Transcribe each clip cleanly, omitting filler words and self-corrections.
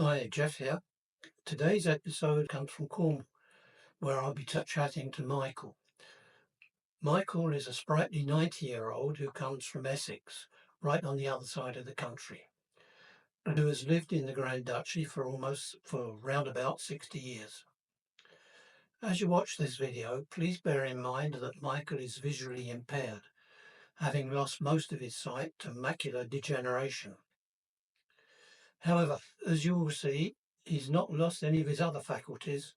Hi, Jeff here. Today's episode comes from Cornwall, where I'll be chatting to Michael. Michael is a sprightly 90-year-old who comes from Essex, right on the other side of the country, and who has lived in the Grand Duchy for round about 60 years. As you watch this video, please bear in mind that Michael is visually impaired, having lost most of his sight to macular degeneration. However, as you will see, he's not lost any of his other faculties.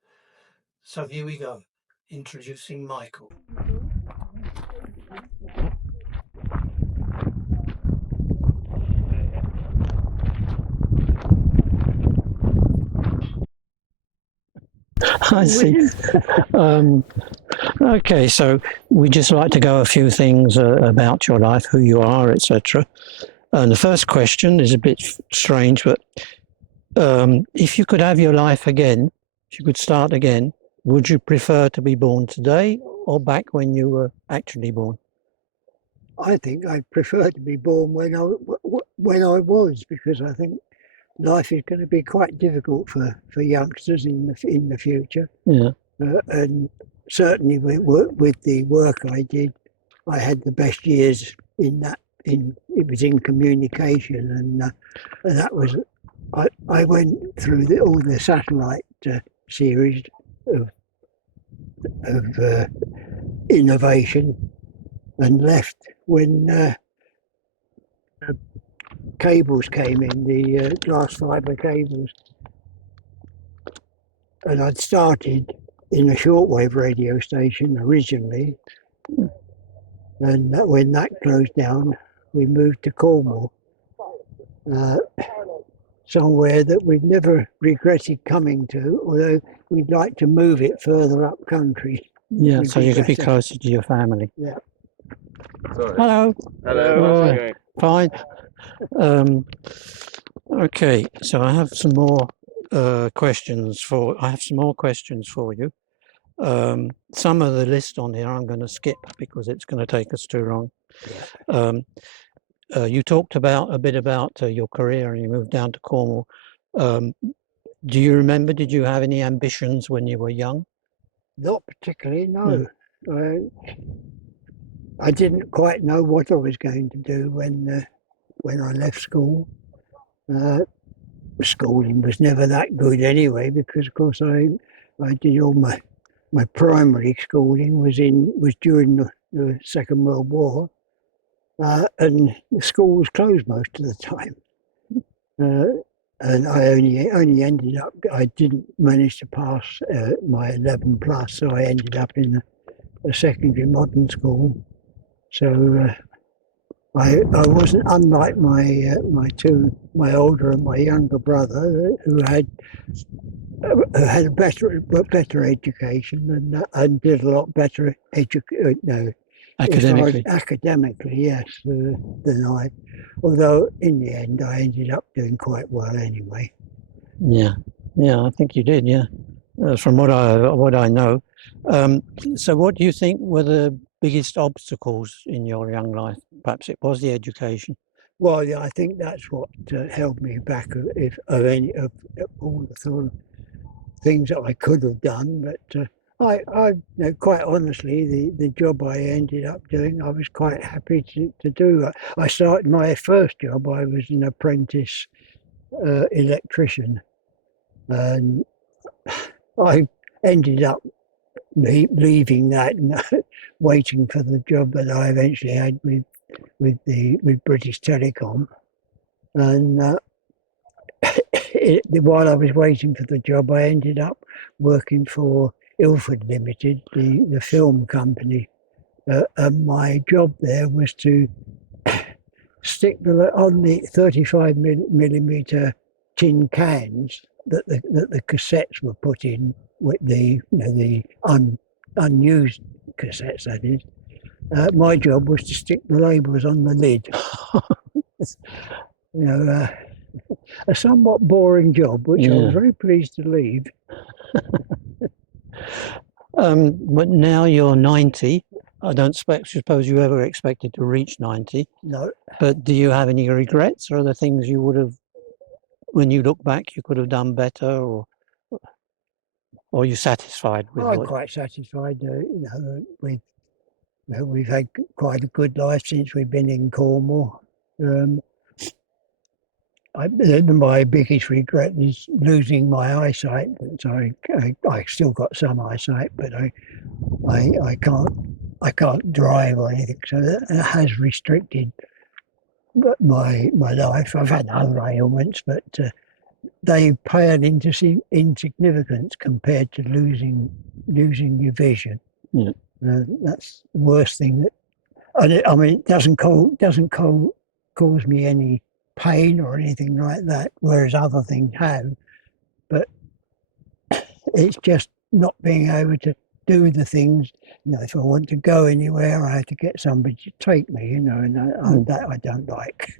So here we go, introducing Michael. I see. Okay, so we just like to go a few things about your life, who you are, etc. And the first question is a bit strange, but if you could have your life again, if you could start again, would you prefer to be born today or back when you were actually born? I think I prefer to be born when I was, because I think life is going to be quite difficult for youngsters in the future. Yeah. And certainly with the work I did, I had the best years in that. It was in communication, and that was I went through all the satellite series of innovation, and left when cables came in, the glass fibre cables. And I'd started in a shortwave radio station originally, and when that closed down, we moved to Cornwall, somewhere that we've never regretted coming to, although we'd like to move it further up country. Yeah, so you could be closer to your family. Yeah. Sorry. Hello. Hello. How's it going? Fine. Okay, so I have some more questions for you. Some of the list on here I'm going to skip because it's going to take us too long. Yeah. You talked a bit about your career, and you moved down to Cornwall. Do you remember, did you have any ambitions when you were young? Not particularly, no. I didn't quite know what I was going to do when I left school. Schooling was never that good anyway, because of course I did all my primary schooling was during the Second World War, and the school was closed most of the time. And I only ended up, I didn't manage to pass my 11 plus, so I ended up in a secondary modern school. So I wasn't, unlike my older and my younger brother, who had a better education and did a lot better academically, yes, than I. Although in the end, I ended up doing quite well anyway. Yeah, I think you did. Yeah, from what I know. So, what do you think were the biggest obstacles in your young life? Perhaps it was the education. Well, yeah, I think that's what held me back of all the sort of things that I could have done. But I quite honestly, the job I ended up doing, I was quite happy to do. I started my first job. I was an apprentice electrician, and I ended up leaving that and waiting for the job that I eventually had with British Telecom. And while I was waiting for the job, I ended up working for Ilford Limited, the film company. And my job there was to stick on the 35 millimeter tin cans that the cassettes were put in, with the unused cassettes, that is. My job was to stick the labels on the lid. A somewhat boring job, which I was very pleased to leave. But now you're 90. I don't suppose you ever expected to reach 90. No. But do you have any regrets, or are there things you would have when you look back, you could have done better, or are you satisfied with I'm what? quite satisfied. We've had quite a good life since we've been in Cornwall. My biggest regret is losing my eyesight. So I still got some eyesight, but I can't drive or anything. So that has restricted my life. I've had other ailments, but they pale into insignificance compared to losing your vision. Yeah. That's the worst thing. It doesn't cause me any pain or anything like that, whereas other things have. But it's just not being able to do the things. If I want to go anywhere, I have to get somebody to take me. And that I don't like.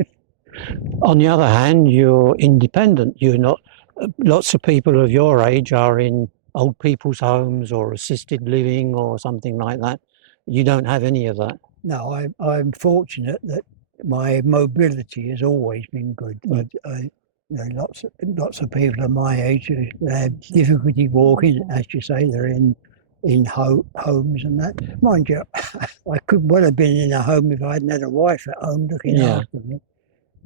On the other hand, you're independent. You're not. Lots of people of your age are in old people's homes or assisted living or something like that. You don't have any of that. No, I'm fortunate that my mobility has always been good. Lots of people of my age who have difficulty walking, as you say, they're in homes and that. Mind you, I could well have been in a home if I hadn't had a wife at home looking after me.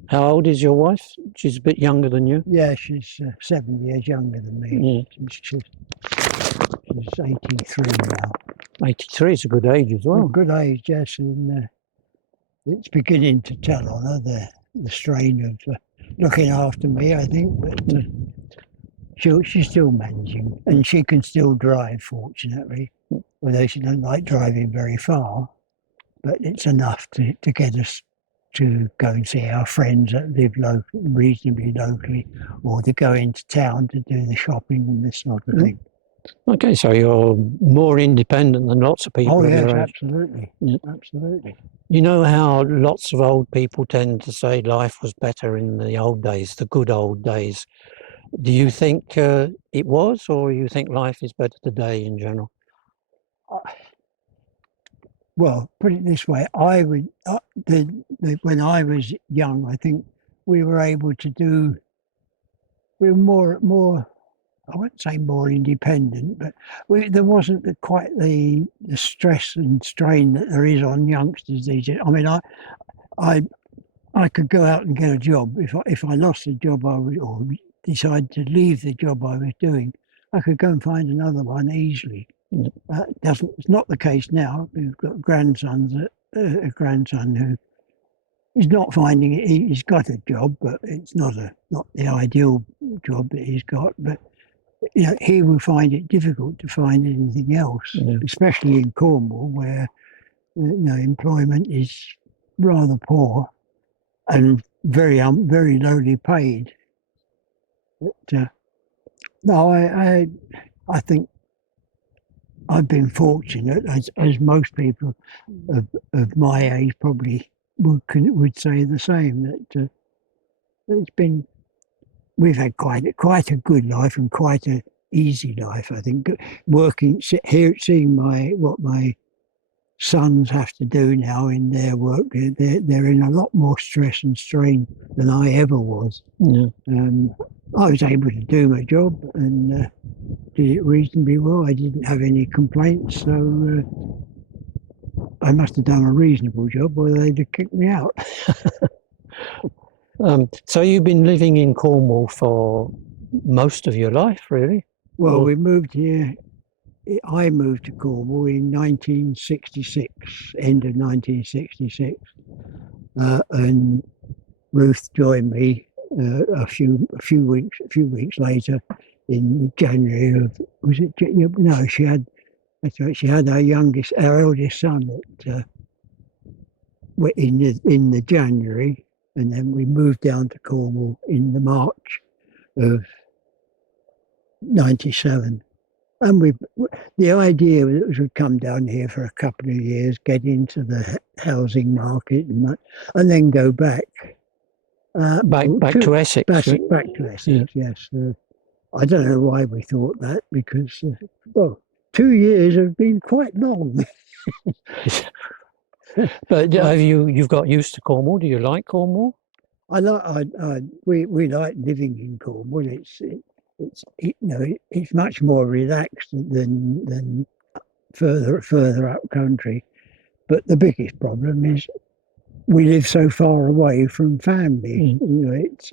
How old is your wife? She's a bit younger than you. Yeah, she's 7 years younger than me. Yeah. She's 83 now. 83 is a good age as well. A good age, yes, and it's beginning to tell on her the strain of looking after me, I think, but she's still managing, and she can still drive, fortunately, although she doesn't like driving very far, but it's enough to get us to go and see our friends that live reasonably locally, or to go into town to do the shopping and this sort of thing. Okay, so you're more independent than lots of people. Oh of yes, your age. absolutely. Yeah. Absolutely. You know how lots of old people tend to say life was better in the old days, the good old days. Do you think it was, or you think life is better today in general? Well, put it this way: when I was young, I think we were able to do. We were more. I wouldn't say more independent, but there wasn't quite the stress and strain that there is on youngsters these days. I mean, I could go out and get a job if I lost the job or decided to leave the job I was doing. I could go and find another one easily. It's not the case now. We've got a grandson who is not finding it. He's got a job, but it's not the ideal job that he's got. But he will find it difficult to find anything else, especially in Cornwall, where employment is rather poor and very lowly paid. But no, I think I've been fortunate, as most people of my age probably would say the same. That we've had quite a good life and quite a easy life. I think working here, seeing what my sons have to do now in their work, they're in a lot more stress and strain than I ever was. Yeah. I was able to do my job and did it reasonably well. I didn't have any complaints, so I must have done a reasonable job, or they'd have kicked me out. So you've been living in Cornwall for most of your life, really? Well, we moved here. I moved to Cornwall in 1966, end of 1966, and Ruth joined me a few weeks later in January of no, she had our eldest son in the January, and then we moved down to Cornwall in the March of 97. And the idea was we'd come down here for a couple of years, get into the housing market, and then go back. Back to Essex. Back to Essex, yes. I don't know why we thought that, because 2 years have been quite long. But you've got used to Cornwall. Do you like Cornwall? We like living in Cornwall. It's much more relaxed than further up country. But the biggest problem is we live so far away from family. It's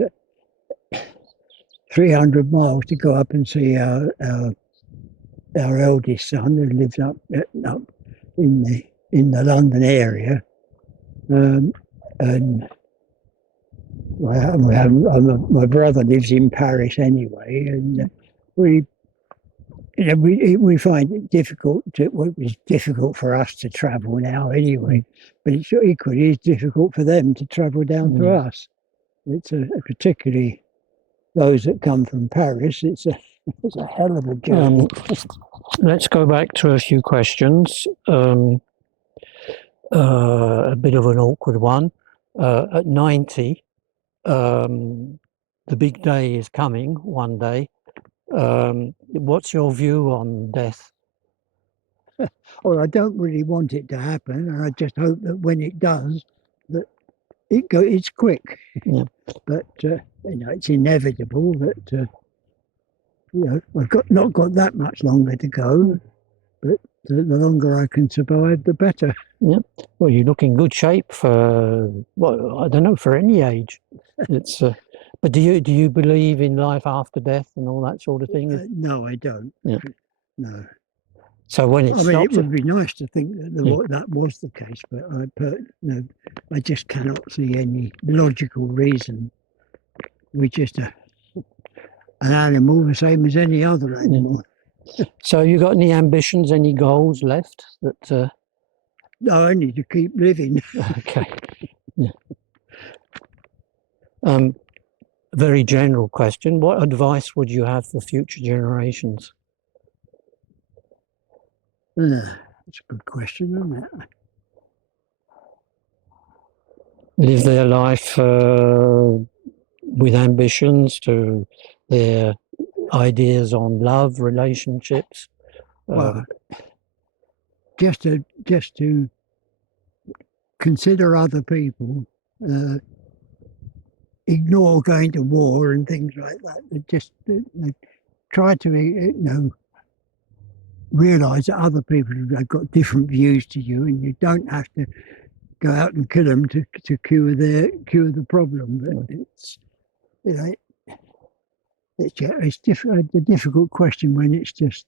300 miles to go up and see our eldest son, who lives up in the London area, and my brother lives in Paris anyway, and we find it difficult. It's difficult for us to travel now anyway, but it's equally as difficult for them to travel down to us. It's particularly those that come from Paris. It's a hell of a journey. Let's go back to a few questions. A bit of an awkward one. At 90, the big day is coming one day. What's your view on death? Well, I don't really want it to happen, and I just hope that when it does, that it's quick. Yeah. But it's inevitable that I've not got that much longer to go. But the longer I can survive, the better. Yeah. Well, you look in good shape for I don't know, for any age. It's. But do you believe in life after death and all that sort of thing? No, I don't. Yeah. No. So when it stops, it would be nice to think that that was the case, but I just cannot see any logical reason. We're just an animal, the same as any other animal. So you got any ambitions, any goals left? That No, only to keep living. Okay. Yeah. Very general question. What advice would you have for future generations? That's a good question, isn't it? Live their life with ambitions to their ideas on love, relationships. Well, just to consider other people, ignore going to war and things like that. Just try to realise that other people have got different views to you, and you don't have to go out and kill them to cure the problem. But it's a difficult question when it's just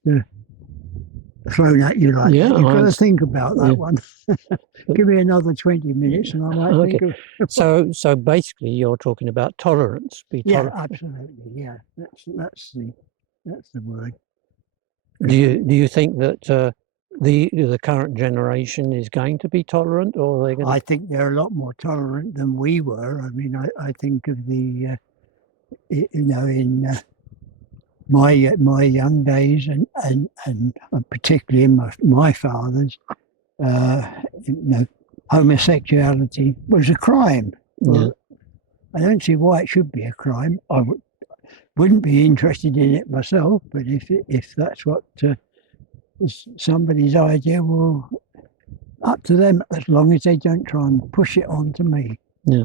thrown at you like that. You've got to think about that one. Give me another 20 minutes and I might think of... So basically you're talking about tolerance. Absolutely, yeah. That's the word. Do you think that the current generation is going to be tolerant, or are they going to... I think they're a lot more tolerant than we were. I mean, I think of the in my young days and particularly in my father's, homosexuality was a crime. Well, I don't see why it should be a crime. I wouldn't be interested in it myself, but if that's what is somebody's idea, well, up to them, as long as they don't try and push it on to me. Yeah.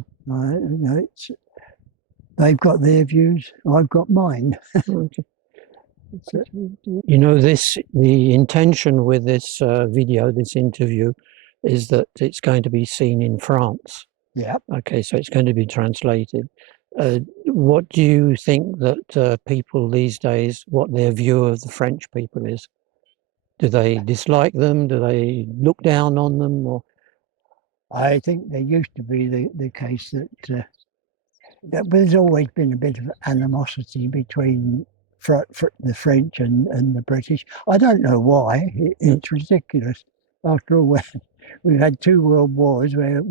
They've got their views, I've got mine. The intention with this video, this interview, is that it's going to be seen in France. Yeah. Okay, so it's going to be translated. What do you think that people these days, what their view of the French people is? Do they dislike them? Do they look down on them? Or I think there used to be the case that there's always been a bit of animosity between the French and the British. I don't know why. It's ridiculous. After all, we've had 2 world wars where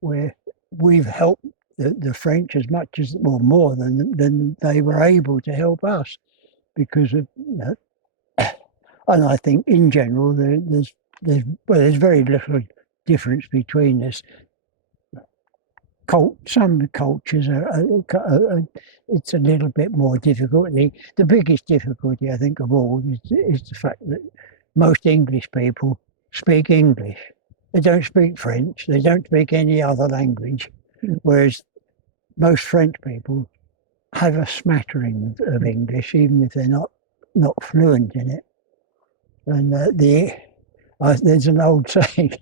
we've helped the French as much as, or more than they were able to help us, because of and I think in general there's very little difference between us. Some cultures are it's a little bit more difficult. The biggest difficulty, I think, of all is the fact that most English people speak English. They don't speak French. They don't speak any other language. Whereas most French people have a smattering of English, even if they're not fluent in it. And there's an old saying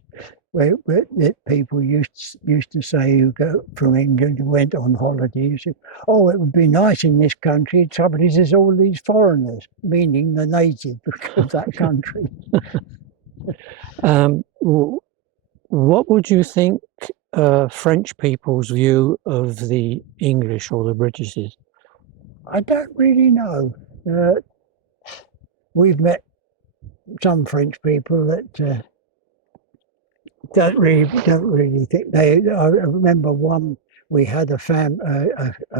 that people used to say who go from England who went on holiday. You said, "Oh, it would be nice in this country. The trouble is, there's all these foreigners," meaning the native of that country. What would you think French people's view of the English or the British is? I don't really know. We've met some French people that don't really think they. I remember one. We had a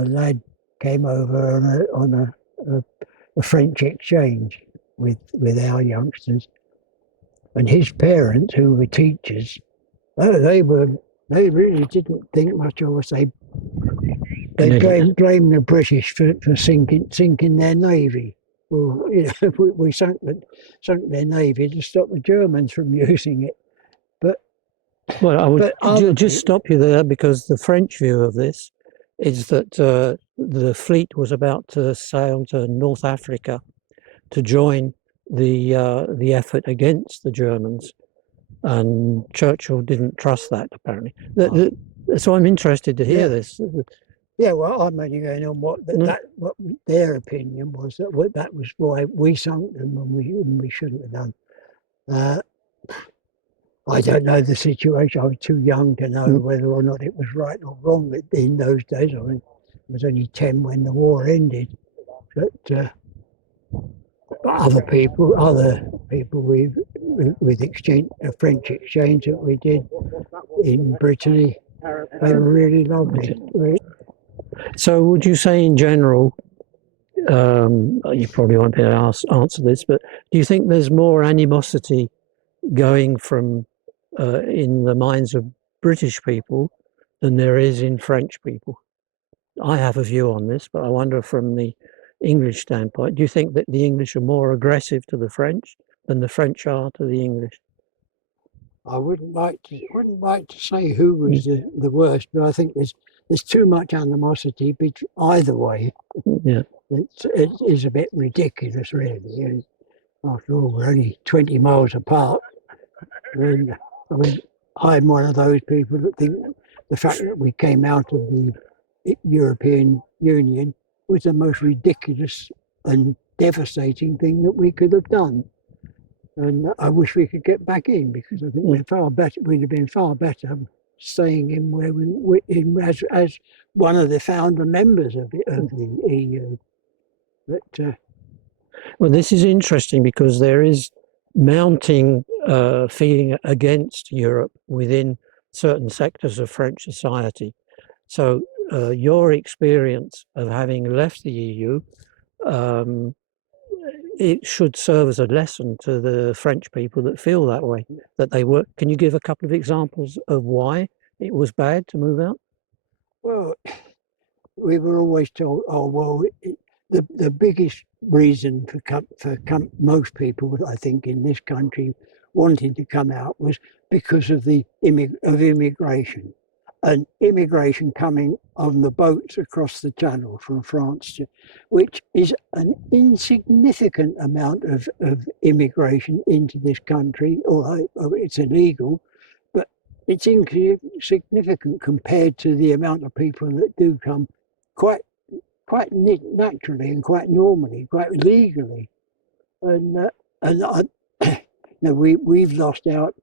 lad came over on a French exchange with our youngsters, and his parents, who were teachers, they really didn't think much of us. They blamed the British for sinking their navy. Well, we sunk their navy to stop the Germans from using it. Well, I would just stop you there, because the French view of this is that the fleet was about to sail to North Africa to join the effort against the Germans, and Churchill didn't trust that, apparently. So I'm interested to hear this. Yeah, well, I'm only going on what their opinion was, that was why we sunk them when we shouldn't have done. I don't know the situation. I was too young to know whether or not it was right or wrong in those days. I mean, I was only 10 when the war ended. But other people with exchange, a French exchange that we did in Brittany, they were really lovely. So would you say in general, you probably won't be able to answer this, but do you think there's more animosity going from in the minds of British people than there is in French people? I have a view on this, but I wonder from the English standpoint, do you think that the English are more aggressive to the French than the French are to the English? I wouldn't like to say who was the worst, but I think there's too much animosity either way. Yeah, it is a bit ridiculous, really. And after all, we're only 20 miles apart. And I mean, I'm one of those people that think the fact that we came out of the European Union was the most ridiculous and devastating thing that we could have done. And I wish we could get back in, because I think we'd have been far better staying in where we were in as one of the founder members of the EU. But well, this is interesting because there is mounting feeling against Europe within certain sectors of French society. So your experience of having left the EU, it should serve as a lesson to the French people that feel that way, that they were. Can you give a couple of examples of why it was bad to move out? Well, we were always told, oh, well, the biggest reason for most people, I think, in this country wanting to come out was because of immigration. And immigration coming on the boats across the channel from France, which is an insignificant amount of immigration into this country, or it's illegal, but it's insignificant compared to the amount of people that do come quite naturally and quite normally, quite legally. And we've lost out,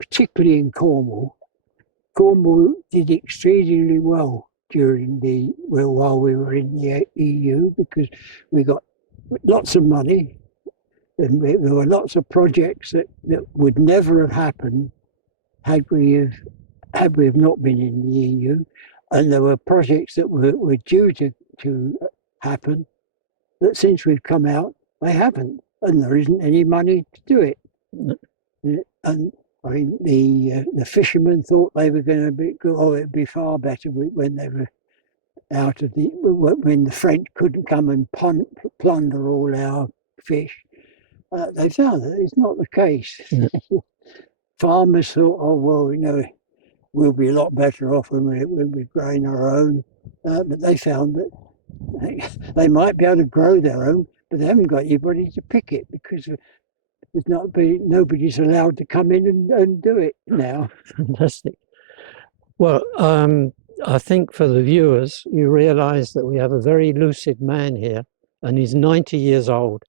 particularly in Cornwall. Cornwall did extremely well while we were in the EU, because we got lots of money, and there were lots of projects that would never have happened had we have not been in the EU, and there were projects that were due to happen that since we've come out they haven't, and there isn't any money to do it. And I mean, the fishermen thought they were going to be, it'd be far better when they were out of when the French couldn't come and plunder all our fish. They found that it's not the case. Yeah. Farmers thought, oh, well, we'll be a lot better off when we're growing our own. but they found that they might be able to grow their own, but they haven't got anybody to pick it because nobody's allowed to come in and do it now. Fantastic. Well, I think for the viewers, you realise that we have a very lucid man here, and he's 90 years old.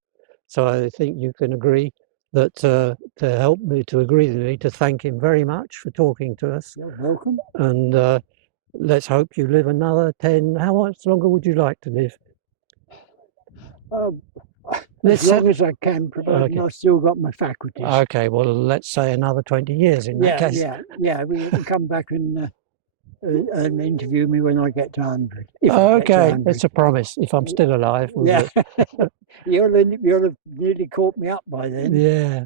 So I think you can agree that to help me, to agree with me, to thank him very much for talking to us. You're welcome. And let's hope you live another 10. How much longer would you like to live? As long as I can, providing I've still got my faculties. Okay, well, let's say another 20 years in that case. Yeah. We can come back and interview me when I get to 100. Okay, it's a promise. If I'm still alive, we'll do it. You'll have nearly caught me up by then. Yeah.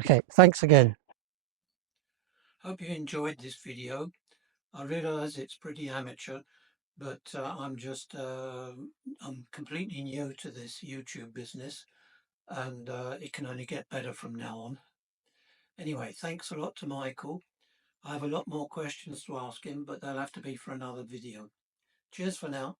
Okay, thanks again. Hope you enjoyed this video. I realise it's pretty amateur, but I'm completely new to this YouTube business, and it can only get better from now on. Anyway, thanks a lot to Michael. I have a lot more questions to ask him, but they'll have to be for another video. Cheers for now.